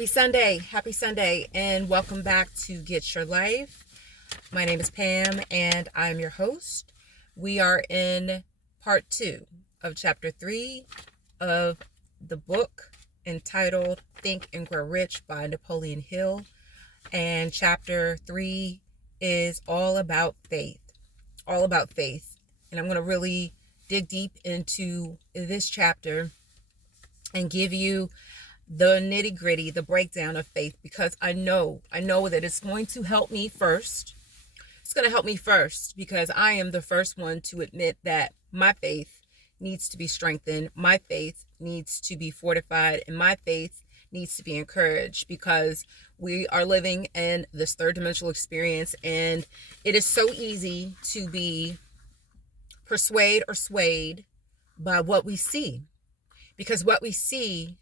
Happy Sunday, and welcome back to Get Your Life. My name is Pam, and I'm your host. We are in part 2 of chapter 3 of the book entitled Think and Grow Rich by Napoleon Hill. And chapter 3 is all about faith. And I'm going to really dig deep into this chapter and give you the nitty gritty, the breakdown of faith, because I know that it's going to help me first. It's going to help me first because I am the first one to admit that my faith needs to be strengthened. My faith needs to be fortified, and my faith needs to be encouraged, because we are living in this third dimensional experience, and it is so easy to be persuaded or swayed by what we see, because what we see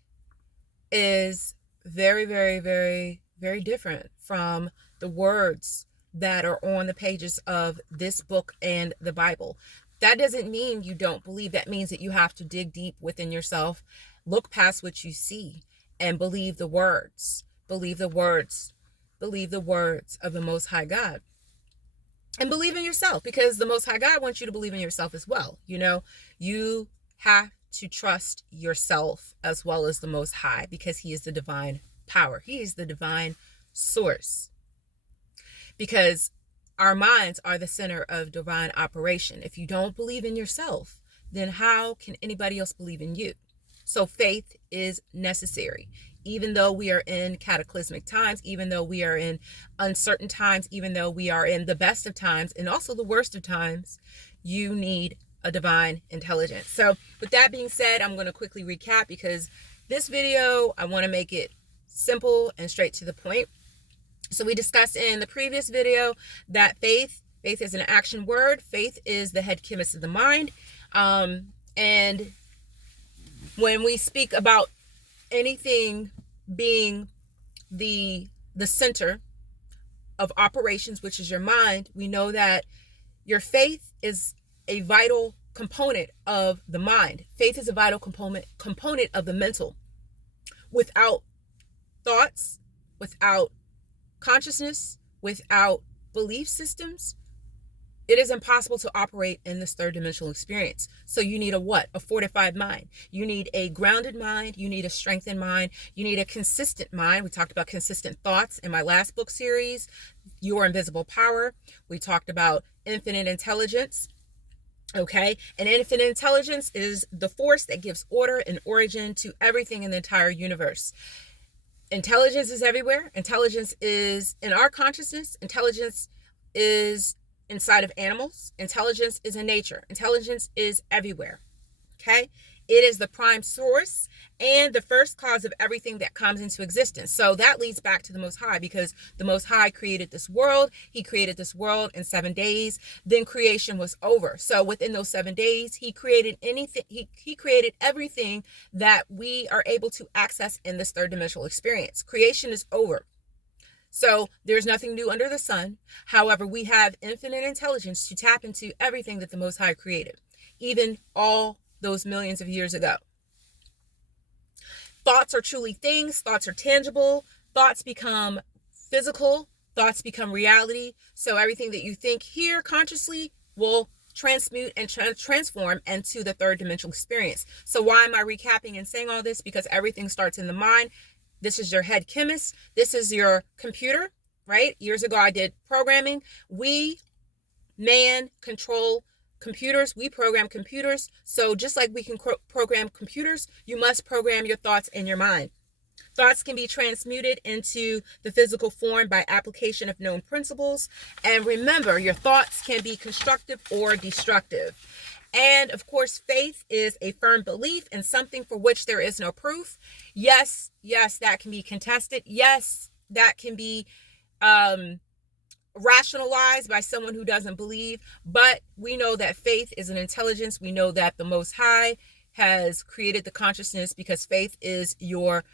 is very, very, very, very different from the words that are on the pages of this book and the Bible. That doesn't mean you don't believe. That means that you have to dig deep within yourself, look past what you see, and believe the words. Believe the words of the Most High God. And believe in yourself, because the Most High God wants you to believe in yourself as well. You have to trust yourself as well as the Most High, because He is the divine power. He is the divine source. Because our minds are the center of divine operation. If you don't believe in yourself, then how can anybody else believe in you? So faith is necessary. Even though we are in cataclysmic times, even though we are in uncertain times, even though we are in the best of times and also the worst of times, you need a divine intelligence. So with that being said, I'm going to quickly recap, because this video, I want to make it simple and straight to the point. So we discussed in the previous video that faith is an action word. Faith is the head chemist of the mind. And when we speak about anything being the center of operations, which is your mind, we know that your faith is a vital component of the mind. Faith is a vital component of the mental. Without thoughts, without consciousness, without belief systems, it is impossible to operate in this third dimensional experience. So you need a fortified mind. You need a grounded mind. You need a strengthened mind. You need a consistent mind. We talked about consistent thoughts in my last book series, Your Invisible Power. We talked about infinite intelligence. Okay, and infinite intelligence is the force that gives order and origin to everything in the entire universe. Intelligence is everywhere. Intelligence is in our consciousness. Intelligence is inside of animals. Intelligence is in nature. Intelligence is everywhere. Okay, it is the prime source and the first cause of everything that comes into existence. So that leads back to the Most High, because the Most High created this world. He created this world in 7 days. Then creation was over. So within those 7 days, He created anything. He created everything that we are able to access in this third dimensional experience. Creation is over. So there's nothing new under the sun. However, we have infinite intelligence to tap into everything that the Most High created, even all those millions of years ago. Thoughts are truly things. Thoughts are tangible. Thoughts become physical. Thoughts become reality. So everything that you think here consciously will transmute and transform into the third dimensional experience. So why am I recapping and saying all this? Because everything starts in the mind. This is your head chemist. This is your computer, right? Years ago, I did programming. We control computers. We program computers. So just like we can program computers, you must program your thoughts in your mind. Thoughts can be transmuted into the physical form by application of known principles. And remember, your thoughts can be constructive or destructive. And of course, faith is a firm belief in something for which there is no proof. Yes, that can be contested. Yes, that can be rationalized by someone who doesn't believe. But we know that faith is an intelligence. We know that the Most High has created the consciousness, because faith is your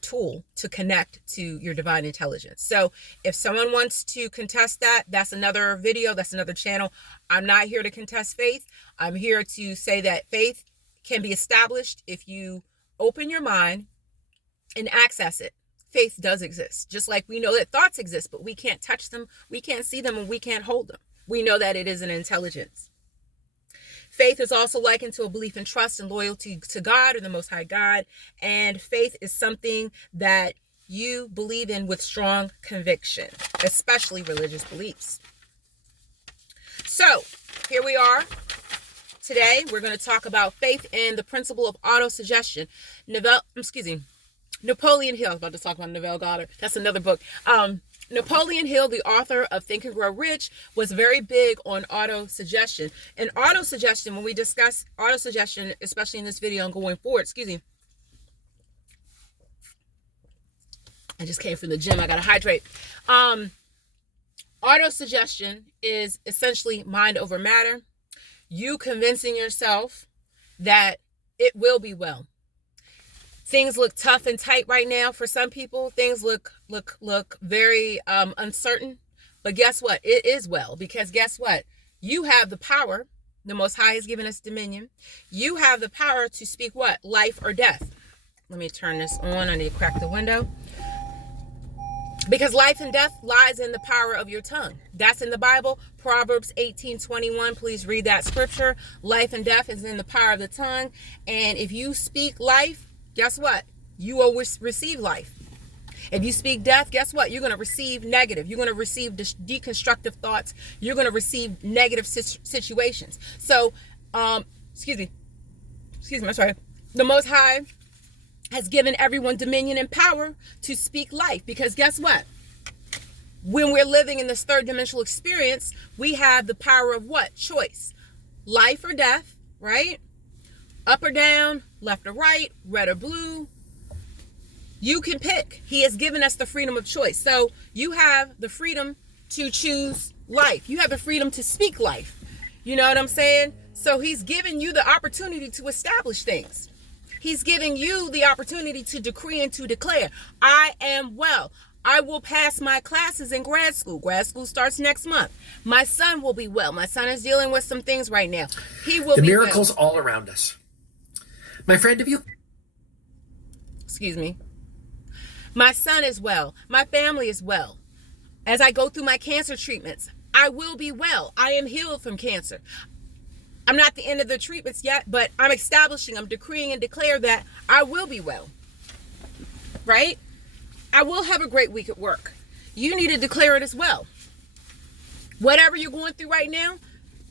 tool to connect to your divine intelligence. So if someone wants to contest that, that's another video, that's another channel. I'm not here to contest faith. I'm here to say that faith can be established if you open your mind and access it. faith does exist. Just like we know that thoughts exist, but we can't touch them, we can't see them, and we can't hold them. We know that it is an intelligence. Faith is also likened to a belief in trust and loyalty to God or the Most High God. And faith is something that you believe in with strong conviction, especially religious beliefs. So here we are. Today, we're going to talk about faith and the principle of autosuggestion. Napoleon Hill. I was about to talk about Neville Goddard. That's another book. Napoleon Hill, the author of Think and Grow Rich, was very big on autosuggestion. And autosuggestion, when we discuss autosuggestion, especially in this video and going forward, I just came from the gym. I got to hydrate. Autosuggestion is essentially mind over matter. You convincing yourself that it will be well. Things look tough and tight right now for some people. Things look very uncertain. But guess what? It is well, because guess what? You have the power. The Most High has given us dominion. You have the power to speak what? Life or death. Let me turn this on. I need to crack the window. Because life and death lies in the power of your tongue. That's in the Bible. Proverbs 18:21. Please read that scripture. Life and death is in the power of the tongue. And if you speak life, guess what? You will receive life. If you speak death, guess what? You're going to receive negative. You're going to receive deconstructive thoughts. You're going to receive negative situations. So, excuse me, I'm sorry. The Most High has given everyone dominion and power to speak life. Because guess what? When we're living in this third dimensional experience, we have the power of what? Choice. Life or death, right? Up or down, left or right, red or blue. You can pick. He has given us the freedom of choice. So you have the freedom to choose life. You have the freedom to speak life. You know what I'm saying? So he's given you the opportunity to establish things. He's giving you the opportunity to decree and to declare, I am well. I will pass my classes in grad school. Grad school starts next month. My son will be well. My son is dealing with some things right now. He will be well. The miracles all around us. My friend, have you... Excuse me. My son is well. My family is well. As I go through my cancer treatments, I will be well. I am healed from cancer. I'm not at the end of the treatments yet, but I'm decreeing and declare that I will be well. Right? I will have a great week at work. You need to declare it as well. Whatever you're going through right now,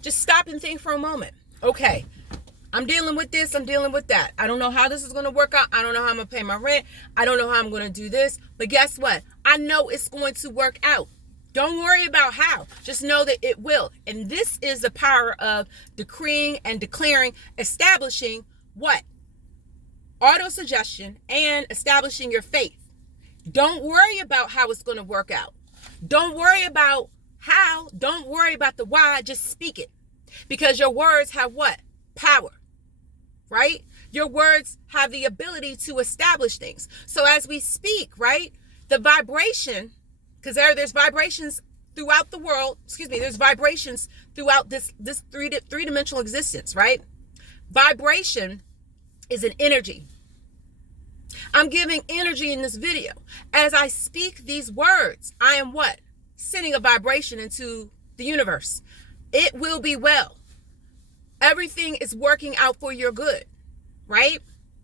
just stop and think for a moment. Okay, I'm dealing with this. I'm dealing with that. I don't know how this is going to work out. I don't know how I'm going to pay my rent. I don't know how I'm going to do this. But guess what? I know it's going to work out. Don't worry about how. Just know that it will. And this is the power of decreeing and declaring, establishing what? Autosuggestion and establishing your faith. Don't worry about how it's going to work out. Don't worry about how. Don't worry about the why. Just speak it. Because your words have what? Power. Right? Your words have the ability to establish things. So as we speak, right? The vibration, because there's vibrations throughout the world. There's vibrations throughout this three-dimensional existence, right? Vibration is an energy. I'm giving energy in this video. As I speak these words, I am what? Sending a vibration into the universe. It will be well. Everything is working out for your good, right?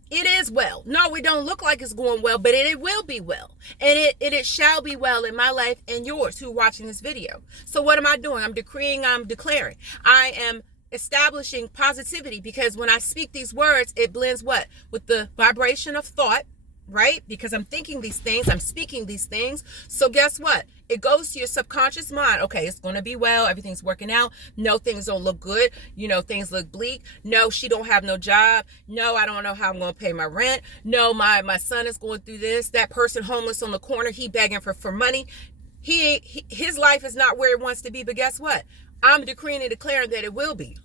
It is well. No, we don't look like it's going well, but it will be well. And it shall be well in my life and yours who are watching this video. So what am I doing? I'm decreeing, I'm declaring. I am establishing positivity, because when I speak these words, it blends what? With the vibration of thought, right? Because I'm thinking these things, I'm speaking these things. So guess what? It goes to your subconscious mind. Okay, it's going to be well. Everything's working out. No, things don't look good. You know, things look bleak. No, she don't have no job. No, I don't know how I'm going to pay my rent. No, my son is going through this. That person homeless on the corner, he begging for money. His life is not where it wants to be. But guess what? I'm decreeing and declaring that it will be.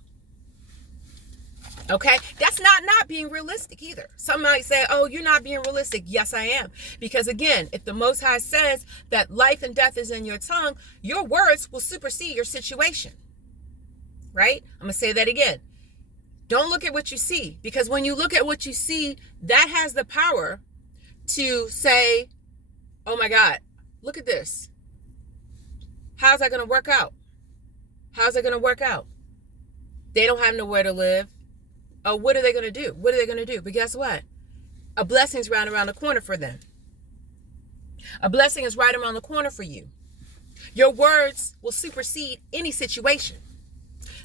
Okay, that's not being realistic either. Some might say, oh, you're not being realistic. Yes, I am. Because again, if the Most High says that life and death is in your tongue, your words will supersede your situation. Right? I'm going to say that again. Don't look at what you see, because when you look at what you see, that has the power to say oh my God, look at this. How's that going to work out? How's it going to work out? They don't have nowhere to live. Oh, what are they going to do? What are they going to do? But guess what? A blessing's right around the corner for them. A blessing is right around the corner for you. Your words will supersede any situation.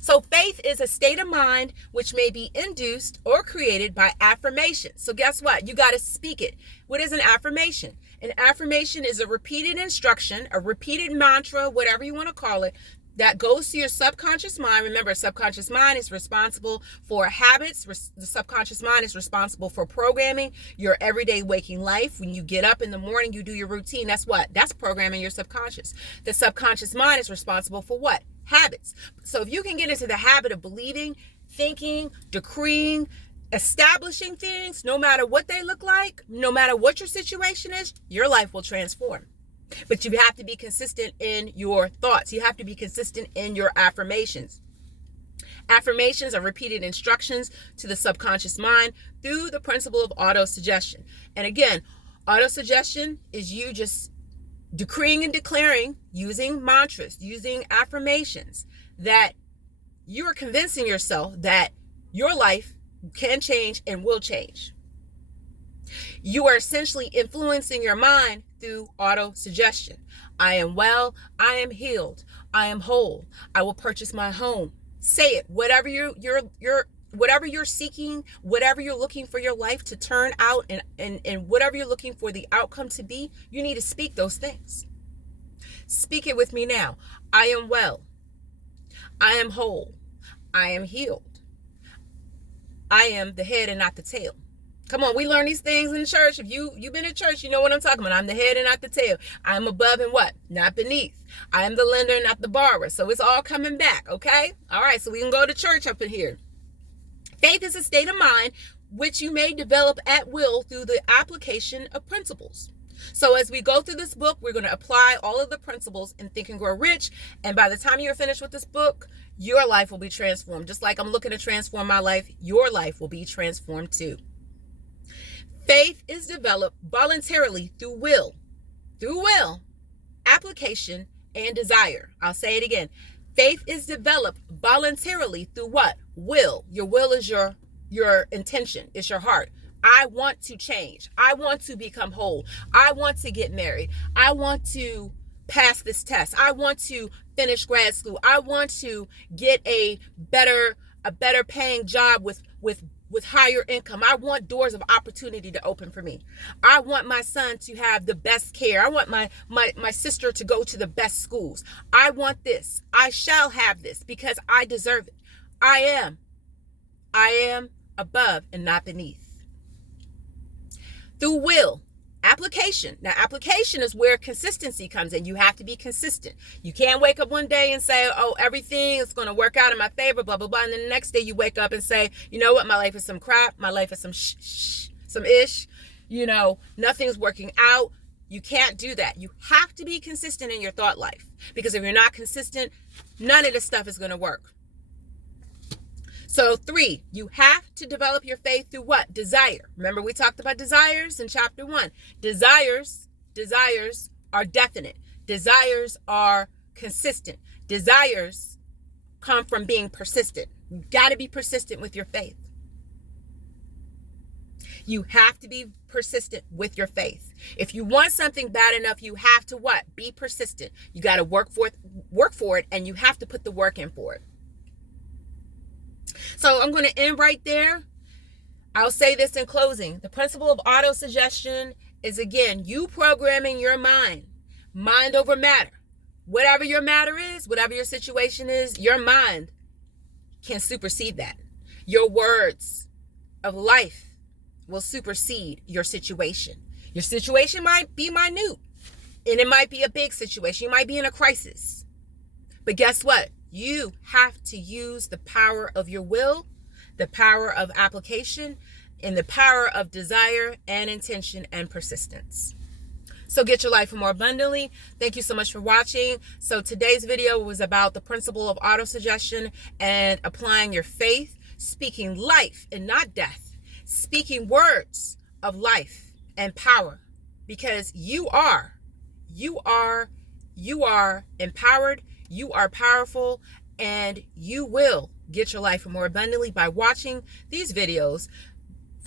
So faith is a state of mind which may be induced or created by affirmation. So guess what? You got to speak it. What is an affirmation? An affirmation is a repeated instruction, a repeated mantra, whatever you want to call it, that goes to your subconscious mind. Remember, subconscious mind is responsible for habits. The subconscious mind is responsible for programming your everyday waking life. When you get up in the morning, you do your routine. That's what? That's programming your subconscious. The subconscious mind is responsible for what? Habits. So if you can get into the habit of believing, thinking, decreeing, establishing things, no matter what they look like, no matter what your situation is, your life will transform. But you have to be consistent in your thoughts. You have to be consistent in your affirmations. Affirmations are repeated instructions to the subconscious mind through the principle of autosuggestion. And again, autosuggestion is you just decreeing and declaring, using mantras, using affirmations, that you are convincing yourself that your life can change and will change. You are essentially influencing your mind through auto-suggestion. I am well, I am healed, I am whole, I will purchase my home. Say it. Whatever whatever you're seeking, whatever you're looking for your life to turn out, and whatever you're looking for the outcome to be, you need to speak those things. Speak it with me now. I am well, I am whole, I am healed, I am the head and not the tail. Come on, we learn these things in church. If you've been in church, you know what I'm talking about. I'm the head and not the tail. I'm above and what? Not beneath. I am the lender and not the borrower. So it's all coming back, okay? All right, so we can go to church up in here. Faith is a state of mind which you may develop at will through the application of principles. So as we go through this book, we're going to apply all of the principles in Think and Grow Rich. And by the time you're finished with this book, your life will be transformed. Just like I'm looking to transform my life, your life will be transformed too. Faith is developed voluntarily through will, application, and desire. I'll say it again. Faith is developed voluntarily through what? Will. Your will is your intention. It's your heart. I want to change. I want to become whole. I want to get married. I want to pass this test. I want to finish grad school. I want to get a better paying job with higher income. I want doors of opportunity to open for me. I want my son to have the best care. I want my sister to go to the best schools. I want this. I shall have this because I deserve it. I am above and not beneath. Through will, application. Now, application is where consistency comes in. You have to be consistent. You can't wake up one day and say, oh, everything is going to work out in my favor, blah, blah, blah. And then the next day you wake up and say, you know what? My life is some crap. My life is some ish. You know, nothing's working out. You can't do that. You have to be consistent in your thought life, because if you're not consistent, none of this stuff is going to work. So 3, you have to develop your faith through what? Desire. Remember, we talked about desires in chapter 1. Desires are definite. Desires are consistent. Desires come from being persistent. You got to be persistent with your faith. You have to be persistent with your faith. If you want something bad enough, you have to what? Be persistent. You got to work for it, and you have to put the work in for it. So I'm going to end right there. I'll say this in closing. The principle of autosuggestion is, again, you programming your mind over matter. Whatever your matter is, whatever your situation is, your mind can supersede that. Your words of life will supersede your situation. Your situation might be minute, and it might be a big situation. You might be in a crisis. But guess what? You have to use the power of your will, the power of application, and the power of desire and intention and persistence. So get your life more abundantly. Thank you so much for watching. So today's video was about the principle of autosuggestion and applying your faith, speaking life and not death, speaking words of life and power because you are empowered, you are powerful, and you will get your life more abundantly by watching these videos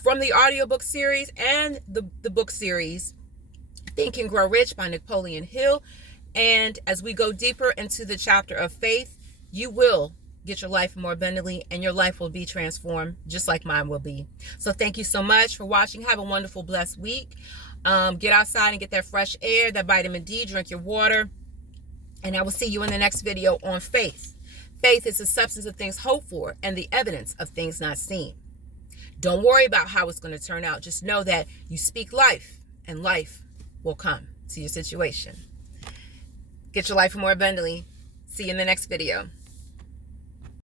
from the audiobook series and the book series Think and Grow Rich by Napoleon Hill. And as we go deeper into the chapter of faith, you will get your life more abundantly, and your life will be transformed just like mine will be. So thank you so much for watching. Have a wonderful, blessed week. Get outside and get that fresh air, that vitamin D, drink your water. And I will see you in the next video on faith. Faith is the substance of things hoped for and the evidence of things not seen. Don't worry about how it's going to turn out. Just know that you speak life, and life will come to your situation. Get your life more abundantly. See you in the next video.